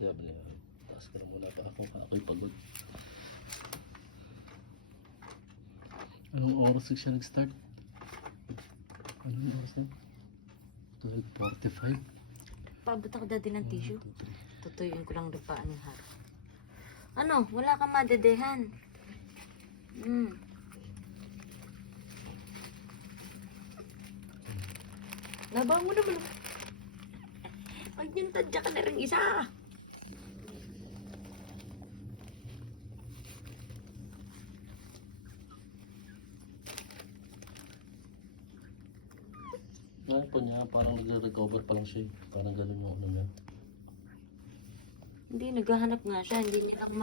Sabi niya, taas ka na muna pa ako, ako'y pagod. Anong oras siya nag-start? Anong oras na? 12:45. Paabot ako dati ng tissue. Tutuyuin ko lang doon pa ang harap. Ano? Wala kang madedehan. Laban mo naman. Ay, yung tadya ka na rin isa. Ano po niya, parang nagre-recover pa lang siya. Parang ganun yung ano niya. Hindi, naghahanap nga siya. Hindi niya lang